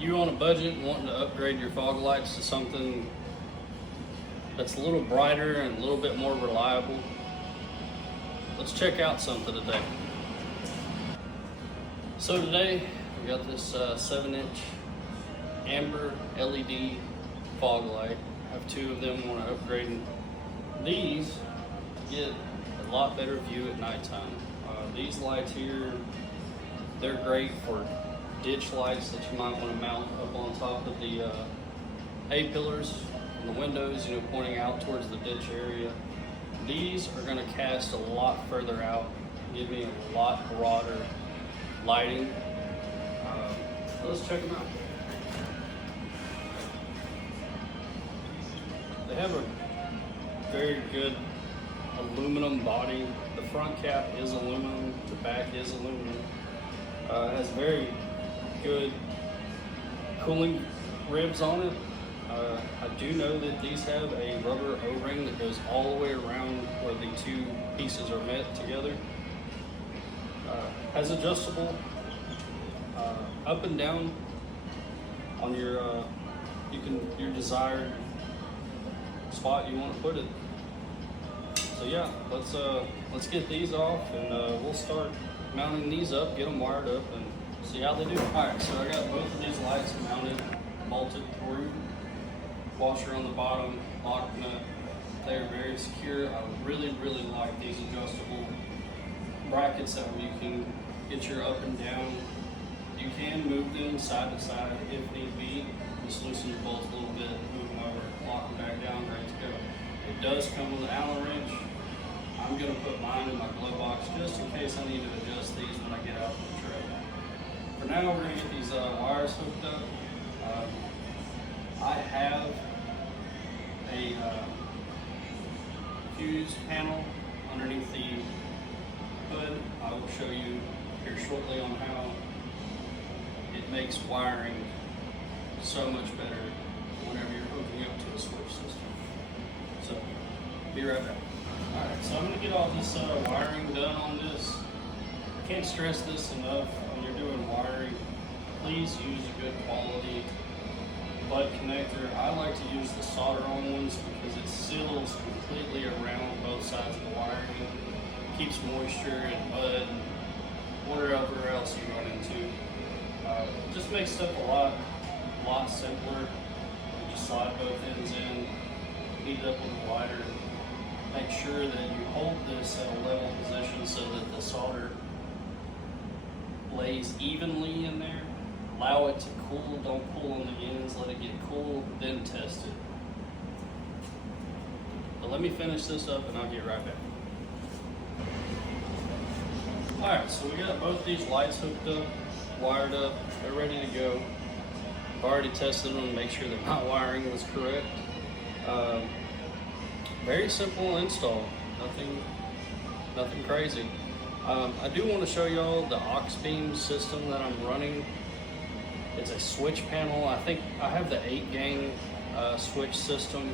You on a budget and wanting to upgrade your fog lights to something that's a little brighter and a little bit more reliable, let's check out something today. So today we got this 7-inch amber LED fog light. I have two of them. Want to upgrade these to get a lot better view at nighttime. These lights here, they're great for ditch lights that you might want to mount up on top of the A-pillars in the windows, you know, pointing out towards the ditch area. These are going to cast a lot further out, give me a lot broader lighting. Let's check them out. They have a very good aluminum body. The front cap is aluminum, the back is aluminum. It has very good cooling ribs on it. I do know that these have a rubber O-ring that goes all the way around where the two pieces are met together. Has adjustable up and down on your your desired spot you want to put it. So yeah, let's get these off and we'll start mounting these up, get them wired up, and see how they do. All right, so I got both of these lights mounted, bolted through, washer on the bottom, lock nut. They're very secure. I really like these adjustable brackets that you can get your up and down. You can move them side to side if need be. Just loosen your bolts a little bit, move them over, lock them back down, ready to go. It does come with an Allen wrench. I'm gonna put mine in my glove box just in case I need to adjust these when I get out of the truck. For now, we're gonna get these wires hooked up. I have a fuse panel underneath the hood. I will show you here shortly on how it makes wiring so much better whenever you're hooking up to a switch system. So, be right back. Alright, so I'm going to get all this wiring done on this. I can't stress this enough. When you're doing wiring, please use a good quality butt connector. I like to use the solder-on ones because it seals completely around both sides of the wiring. Keeps moisture and mud and whatever else you run into. Just makes stuff a lot simpler. You just slide both ends in, heat it up with a lighter. Make sure that you hold this at a level position so that the solder lays evenly in there. Allow it to cool, don't pull on the ends, let it get cool, then test it. But let me finish this up and I'll get right back. Alright, so we got both these lights hooked up, wired up, they're ready to go. I've already tested them to make sure that my wiring was correct. Very simple install, nothing crazy. I do want to show y'all the aux beam system that I'm running. It's a switch panel. I think I have the 8-gang switch system.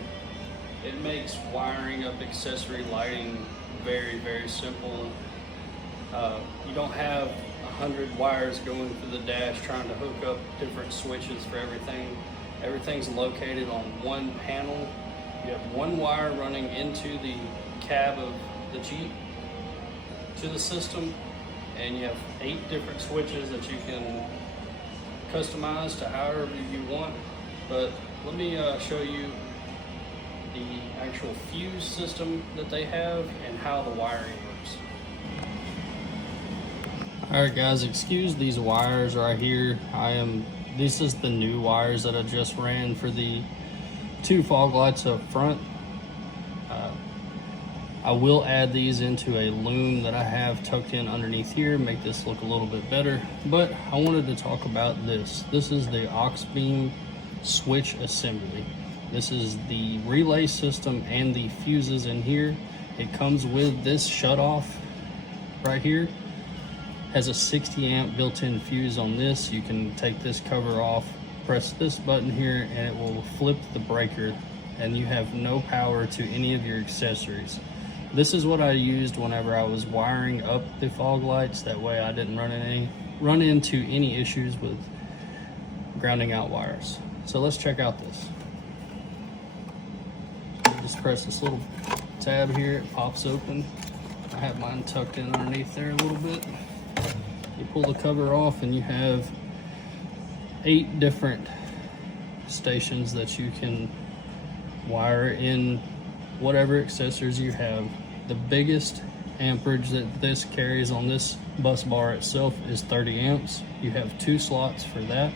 It makes wiring up accessory lighting very simple. You don't have 100 wires going through the dash trying to hook up different switches for everything. Everything's located on one panel. You have one wire running into the cab of the Jeep to the system, and you have 8 different switches that you can customize to however you want. But let me show you the actual fuse system that they have and how the wiring works. Alright guys, excuse these wires right here. This is the new wires that I just ran for the 2 fog lights up front. I will add these into a loom that I have tucked in underneath here, make this look a little bit better. But I wanted to talk about this. This is the aux beam switch assembly. This is the relay system and the fuses in here. It comes with this shutoff right here. Has a 60 amp built-in fuse on this. You can take this cover off, press this button here, and it will flip the breaker, and you have no power to any of your accessories. This is what I used whenever I was wiring up the fog lights. That way I didn't run into any issues with grounding out wires. So let's check out this. Just press this little tab here, it pops open. I have mine tucked in underneath there a little bit. You pull the cover off and you have 8 different stations that you can wire in whatever accessories you have. The biggest amperage that this carries on this bus bar itself is 30 amps. You have 2 slots for that.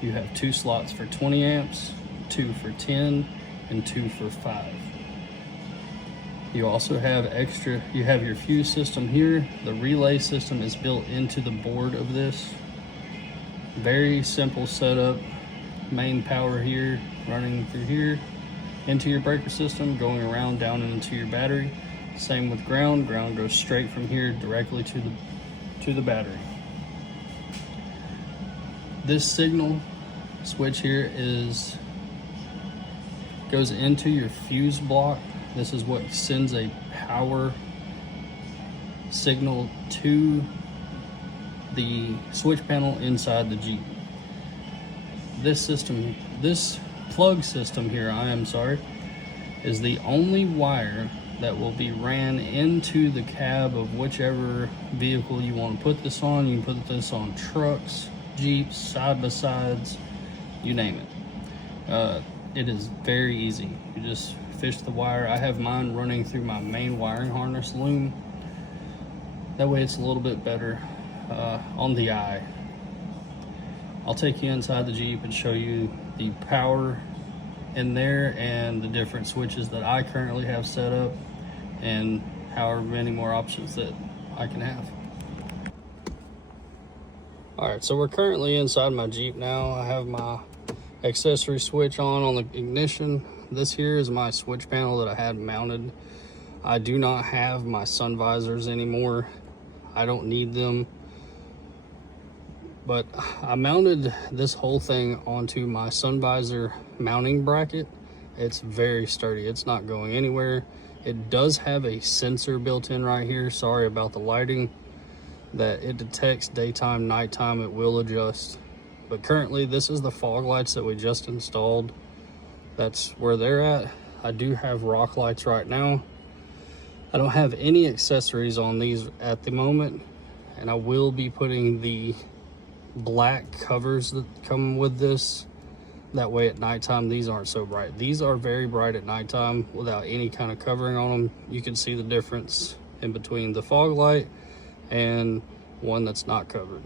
You have 2 slots for 20 amps, 2 for 10, and 2 for 5. You also have extra, you have your fuse system here. The relay system is built into the board of this. Very simple setup. Main power here, running through here, into your breaker system, going around down and into your battery. Same with ground. Ground goes straight from here directly to the battery. This signal switch here goes into your fuse block. This is what sends a power signal to the switch panel inside the Jeep. This plug system here, is the only wire that will be ran into the cab of whichever vehicle you want to put this on. You can put this on trucks, Jeeps, side-by-sides, you name it. It is very easy. You just fish the wire. I have mine running through my main wiring harness loom. That way it's a little bit better on the eye. I'll take you inside the Jeep and show you the power in there and the different switches that I currently have set up and however many more options that I can have. All right, so we're currently inside my Jeep now. I have my accessory switch on the ignition. This here is my switch panel that I had mounted. I do not have my sun visors anymore. I don't need them. But I mounted this whole thing onto my sun visor mounting bracket. It's very sturdy. It's not going anywhere. It does have a sensor built in right here. Sorry about the lighting. That it detects daytime, nighttime. It will adjust. But currently, this is the fog lights that we just installed. That's where they're at. I do have rock lights right now. I don't have any accessories on these at the moment. And I will be putting the black covers that come with this. That way at nighttime these aren't so bright. These are very bright at nighttime without any kind of covering on them. You can see the difference in between the fog light and one that's not covered.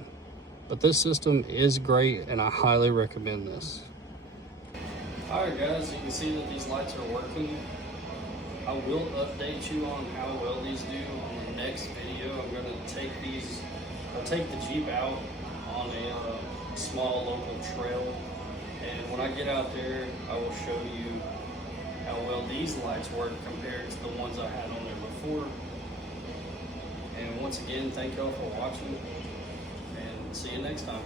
But this system is great and I highly recommend this. Alright guys, you can see that these lights are working. I will update you on how well these do on the next video. I'm going to I'll take the Jeep out on a small local trail, and when I get out there I will show you how well these lights work compared to the ones I had on there before. And once again, thank y'all for watching and see you next time.